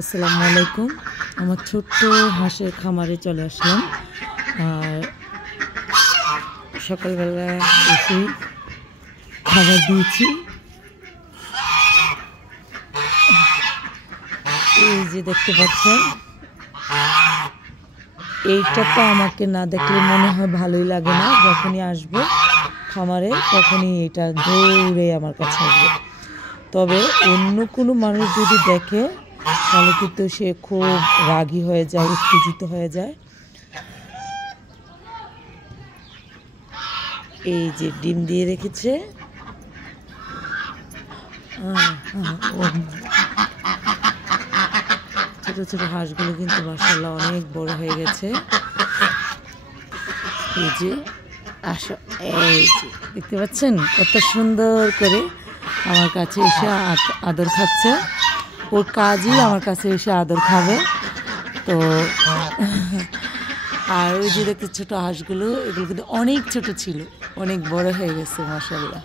আসসালামু আলাইকুম। আমার ছোট্ট হাঁসের খামারে চলে আসলাম। আর সকালবেলা এসে খাবার দিয়েছি। এই যে দেখতে পাচ্ছেন, এইটা তো আমাকে না দেখলে মনে হয় ভালোই লাগে না। যখনই আসবো খামারে তখনই এটা দৌড়ে আমার কাছে আসবে। তবে অন্য কোনো মানুষ যদি দেখে তাহলে কিন্তু সে খুব রাগী হয়ে যায়, উত্তেজিত হয়ে যায়। এই যে ডিম দিয়ে রেখেছে। ছোট ছোট হাঁসগুলো কিন্তু মাশাআল্লাহ অনেক বড় হয়ে গেছে। এই যে আসো, এই যে দেখতে পাচ্ছেন কত সুন্দর করে আমার কাছে এসে আদর খাচ্ছে। ওর কাজই আমার কাছে এসে আদর খাবে। তো আর ওই যে দেখতে ছোট হাঁসগুলো, এগুলো কিন্তু অনেক ছোট ছিল, অনেক বড় হয়ে গেছে মাশাআল্লাহ।